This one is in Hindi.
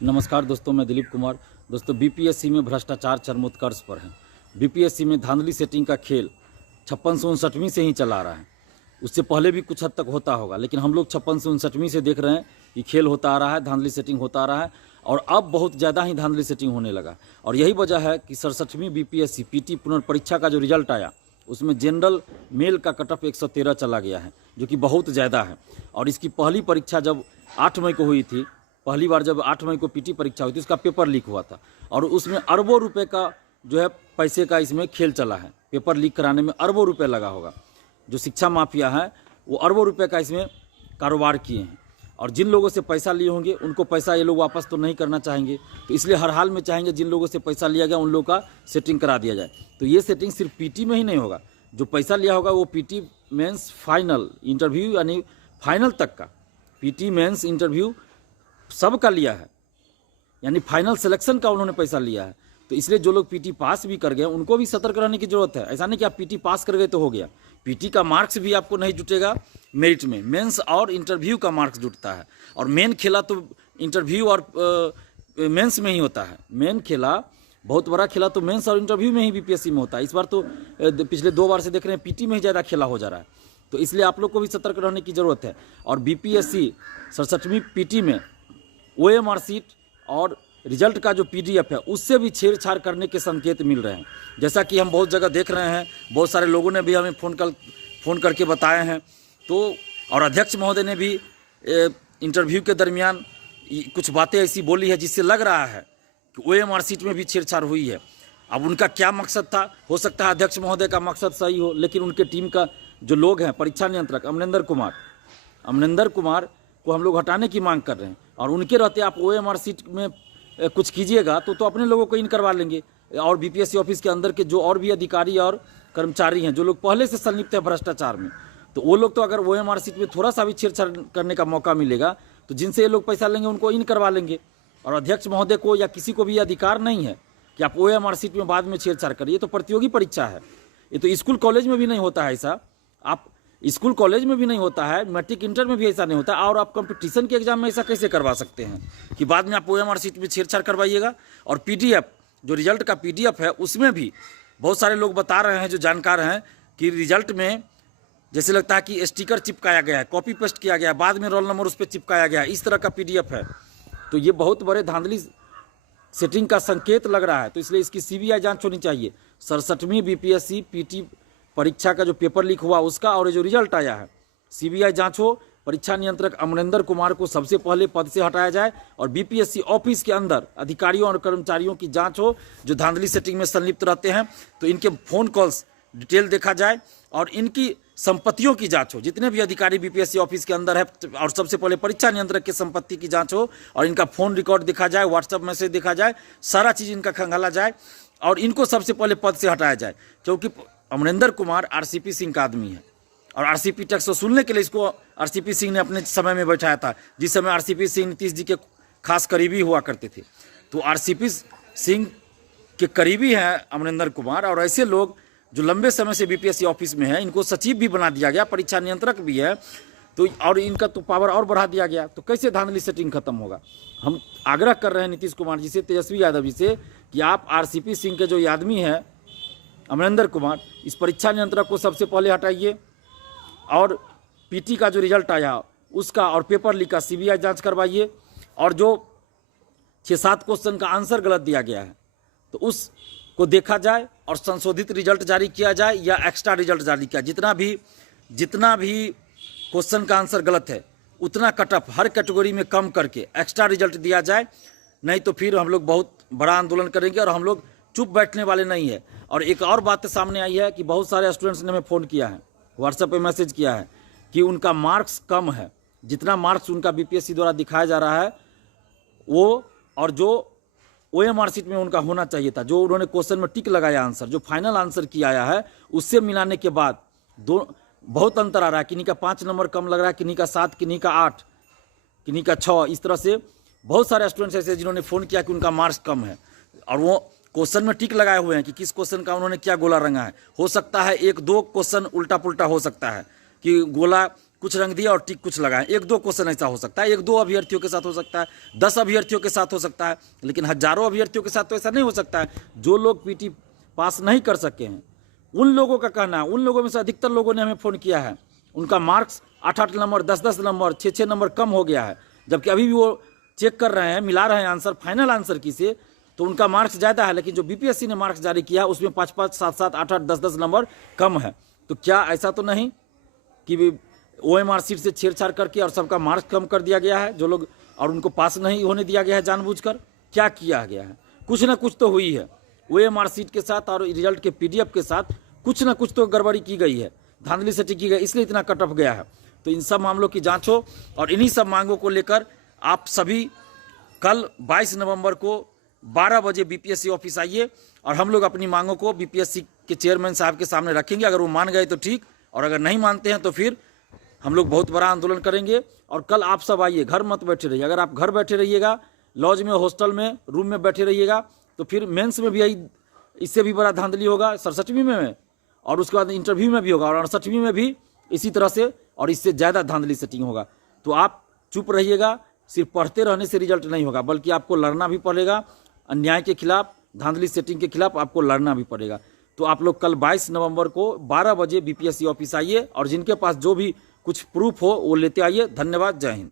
नमस्कार दोस्तों, मैं दिलीप कुमार। दोस्तों, बीपीएससी में भ्रष्टाचार चरमोत्कर्ष पर है। बीपीएससी में धांधली सेटिंग का खेल 5659वीं से ही चला रहा है। उससे पहले भी कुछ हद तक होता होगा, लेकिन हम लोग 5659वीं से देख रहे हैं कि खेल होता आ रहा है, धांधली सेटिंग होता आ रहा है और अब बहुत ज़्यादा ही धांधली सेटिंग होने लगा। और यही वजह है कि 67वीं बीपीएससी पीटी पुनर्परीक्षा का जो रिजल्ट आया उसमें जनरल मेल का कट ऑफ 113 चला गया है, जो कि बहुत ज़्यादा है। और इसकी पहली परीक्षा जब 8 मई को हुई थी, पहली बार जब 8 मई को पीटी परीक्षा हुई थी, उसका पेपर लीक हुआ था और उसमें अरबों रुपए का जो है पैसे का इसमें खेल चला है। पेपर लीक कराने में अरबों रुपए लगा होगा। जो शिक्षा माफिया है वो अरबों रुपए का इसमें कारोबार किए हैं और जिन लोगों से पैसा लिए होंगे उनको पैसा ये लोग वापस तो नहीं करना चाहेंगे, तो इसलिए हर हाल में चाहेंगे जिन लोगों से पैसा लिया गया उन लोगों का सेटिंग करा दिया जाए। तो ये सेटिंग सिर्फ पीटी में ही नहीं होगा, जो पैसा लिया होगा वो पीटी मेंस फाइनल इंटरव्यू यानी फाइनल तक का पीटी मेंस इंटरव्यू सबका लिया है, यानी फाइनल सिलेक्शन का उन्होंने पैसा लिया है। तो इसलिए जो लोग पीटी पास भी कर गए उनको भी सतर्क रहने की जरूरत है। ऐसा नहीं कि आप पीटी पास कर गए तो हो गया, पीटी का मार्क्स भी आपको नहीं जुटेगा मेरिट में, मेंस और इंटरव्यू का मार्क्स जुटता है। और मेन खेला तो इंटरव्यू और मेंस में ही होता है। मेन खेला बहुत बड़ा खेला तो मेंस और इंटरव्यू में ही बीपीएससी में होता है। इस बार तो पिछले 2 बार से देख रहे हैं पीटी में ही ज़्यादा खेला हो जा रहा है, तो इसलिए आप लोग को भी सतर्क रहने की ज़रूरत है। और बीपीएससी 67वीं पीटी में ओएमआर सीट और रिजल्ट का जो पीडीएफ है उससे भी छेड़छाड़ करने के संकेत मिल रहे हैं, जैसा कि हम बहुत जगह देख रहे हैं। बहुत सारे लोगों ने भी हमें फ़ोन करके बताए हैं। तो और अध्यक्ष महोदय ने भी इंटरव्यू के दरमियान कुछ बातें ऐसी बोली है जिससे लग रहा है कि ओएमआर सीट में भी छेड़छाड़ हुई है। अब उनका क्या मकसद था, हो सकता है अध्यक्ष महोदय का मकसद सही हो, लेकिन उनके टीम का जो लोग हैं, परीक्षा नियंत्रक अमरिंदर कुमार को हम लोग हटाने की मांग कर रहे हैं। और उनके रहते आप ओएमआर सीट में कुछ कीजिएगा तो अपने लोगों को इन करवा लेंगे। और बीपीएससी ऑफिस के अंदर के जो और भी अधिकारी और कर्मचारी हैं जो लोग पहले से संलिप्त हैं भ्रष्टाचार में, तो वो लोग तो अगर ओएमआर सीट में थोड़ा सा भी छेड़छाड़ करने का मौका मिलेगा तो जिनसे ये लोग पैसा लेंगे उनको इन करवा लेंगे। और अध्यक्ष महोदय को या किसी को भी अधिकार नहीं है कि आप ओएमआर सीट में बाद में छेड़छाड़ करिए। तो प्रतियोगी परीक्षा है, ये तो स्कूल कॉलेज में भी नहीं होता है ऐसा। आप स्कूल कॉलेज में भी नहीं होता है, मैट्रिक इंटर में भी ऐसा नहीं होता, और आप कंपटीशन के एग्जाम में ऐसा कैसे करवा सकते हैं कि बाद में आप ओएमआर सीट में छेड़छाड़ करवाइएगा। और पीडीएफ जो रिजल्ट का पीडीएफ है उसमें भी बहुत सारे लोग बता रहे हैं जो जानकार हैं कि रिजल्ट में जैसे लगता है कि स्टिकर चिपकाया गया है, कॉपी पेस्ट किया गया है, बाद में रोल नंबर उस पर चिपकाया गया है, इस तरह का पीडीएफ है। तो ये बहुत बड़े धांधली सेटिंग का संकेत लग रहा है। तो इसलिए इसकी सीबीआई जांच होनी चाहिए। 67वीं बीपीएससी पीटी परीक्षा का जो पेपर लीक हुआ उसका और जो रिजल्ट आया है, सीबीआई जांच हो। परीक्षा नियंत्रक अमरिंदर कुमार को सबसे पहले पद से हटाया जाए और बीपीएससी ऑफिस के अंदर अधिकारियों और कर्मचारियों की जांच हो जो धांधली सेटिंग में संलिप्त रहते हैं। तो इनके फ़ोन कॉल्स डिटेल देखा जाए और इनकी संपत्तियों की जांच हो। जितने भी अधिकारी बीपीएससी ऑफिस के अंदर है, और सबसे पहले परीक्षा नियंत्रक की संपत्ति की जांच हो और इनका फ़ोन रिकॉर्ड देखा जाए, व्हाट्सएप मैसेज देखा जाए, सारा चीज़ इनका खंगाला जाए और इनको सबसे पहले पद से हटाया जाए। क्योंकि अमरिंदर कुमार आरसीपी सिंह का आदमी है और आरसीपी टैक्स वसूलने के लिए इसको आरसीपी सिंह ने अपने समय में बैठाया था, जिस समय आरसीपी सिंह नीतीश जी के खास करीबी हुआ करते थे। तो आरसीपी सिंह के करीबी हैं अमरिंदर कुमार, और ऐसे लोग जो लंबे समय से बीपीएससी ऑफिस में है, इनको सचिव भी बना दिया गया, परीक्षा नियंत्रक भी है, तो और इनका तो पावर और बढ़ा दिया गया। तो कैसे धांधली सेटिंग खत्म होगा? हम आग्रह कर रहे हैं नीतीश कुमार जी से, तेजस्वी यादव जी से, कि आप आरसीपी सिंह के जो आदमी है अमरिंदर कुमार, इस परीक्षा नियंत्रक को सबसे पहले हटाइए और पीटी का जो रिजल्ट आया उसका और पेपर लीक का सीबीआई जांच करवाइए। और जो 6-7 क्वेश्चन का आंसर गलत दिया गया है तो उसको देखा जाए और संशोधित रिजल्ट जारी किया जाए या एक्स्ट्रा रिजल्ट जारी किया। जितना भी क्वेश्चन का आंसर गलत है उतना कट ऑफ हर कैटेगरी में कम करके एक्स्ट्रा रिजल्ट दिया जाए, नहीं तो फिर हम लोग बहुत बड़ा आंदोलन करेंगे और हम लोग चुप बैठने वाले नहीं है। और एक और बात सामने आई है कि बहुत सारे स्टूडेंट्स ने हमें फ़ोन किया है, व्हाट्सएप पे मैसेज किया है कि उनका मार्क्स कम है, जितना मार्क्स उनका बीपीएससी द्वारा दिखाया जा रहा है वो, और जो ओएमआर सीट में उनका होना चाहिए था, जो उन्होंने क्वेश्चन में टिक लगाया आंसर, जो फाइनल आंसर किया आया है, उससे मिलाने के बाद बहुत अंतर आ रहा है। किन्हीं का 5 नंबर कम लग रहा है, किन्हीं का 7, किन्हीं का 8, किन्हीं का 6। इस तरह से बहुत सारे स्टूडेंट्स ऐसे जिन्होंने फ़ोन किया कि उनका मार्क्स कम है और वो क्वेश्चन में टिक लगाए हुए हैं कि किस क्वेश्चन का उन्होंने क्या गोला रंगा है। हो सकता है 1-2 क्वेश्चन उल्टा पुल्टा हो सकता है कि गोला कुछ रंग दिया और टिक कुछ लगाए। एक दो क्वेश्चन ऐसा हो सकता है, एक दो अभ्यर्थियों के साथ हो सकता है, 10 अभ्यर्थियों के साथ हो सकता है, लेकिन हजारों अभ्यर्थियों के साथ तो ऐसा नहीं हो सकता है। जो लोग पीटी पास नहीं कर सके हैं उन लोगों का कहना है, उन लोगों में से अधिकतर लोगों ने हमें फ़ोन किया है, उनका मार्क्स 8-8 नंबर, 10-10 नंबर, 6-6 नंबर कम हो गया है, जबकि अभी भी वो चेक कर रहे हैं, मिला रहे हैं आंसर फाइनल आंसर की से, तो उनका मार्क्स ज़्यादा है। लेकिन जो बीपीएससी ने मार्क्स जारी किया उसमें 5-5, 7-7, 8-8, 10-10 नंबर कम है। तो क्या ऐसा तो नहीं कि OMR सीट से छेड़छाड़ करके और सबका मार्क्स कम कर दिया गया है जो लोग, और उनको पास नहीं होने दिया गया है जानबूझकर? क्या किया गया है? कुछ ना कुछ तो हुई है। OMR सीट के साथ और रिजल्ट के PDF के साथ कुछ ना कुछ तो गड़बड़ी की गई है, धांधली सेटिंग की गई, इसलिए इतना कट ऑफ गया है। तो इन सब मामलों की जांच हो और इन्हीं सब मांगों को लेकर आप सभी कल 22 नवंबर को 12 बजे बीपीएससी ऑफिस आइए और हम लोग अपनी मांगों को बीपीएससी के चेयरमैन साहब के सामने रखेंगे। अगर वो मान गए तो ठीक, और अगर नहीं मानते हैं तो फिर हम लोग बहुत बड़ा आंदोलन करेंगे। और कल आप सब आइए, घर मत बैठे रहिए। अगर आप घर बैठे रहिएगा, लॉज में, हॉस्टल में, रूम में बैठे रहिएगा, तो फिर मेंस में भी यही, इससे भी बड़ा धांधली होगा 67वीं में, और उसके बाद इंटरव्यू में भी होगा, और 68वीं में भी इसी तरह से और इससे ज़्यादा धांधली सेटिंग होगा। तो आप चुप रहिएगा। सिर्फ पढ़ते रहने से रिजल्ट नहीं होगा, बल्कि आपको लड़ना भी पड़ेगा। अन्याय के खिलाफ, धांधली सेटिंग के खिलाफ आपको लड़ना भी पड़ेगा। तो आप लोग कल 22 नवंबर को 12 बजे बीपीएससी ऑफिस आइए और जिनके पास जो भी कुछ प्रूफ हो वो लेते आइए। धन्यवाद। जय हिंद।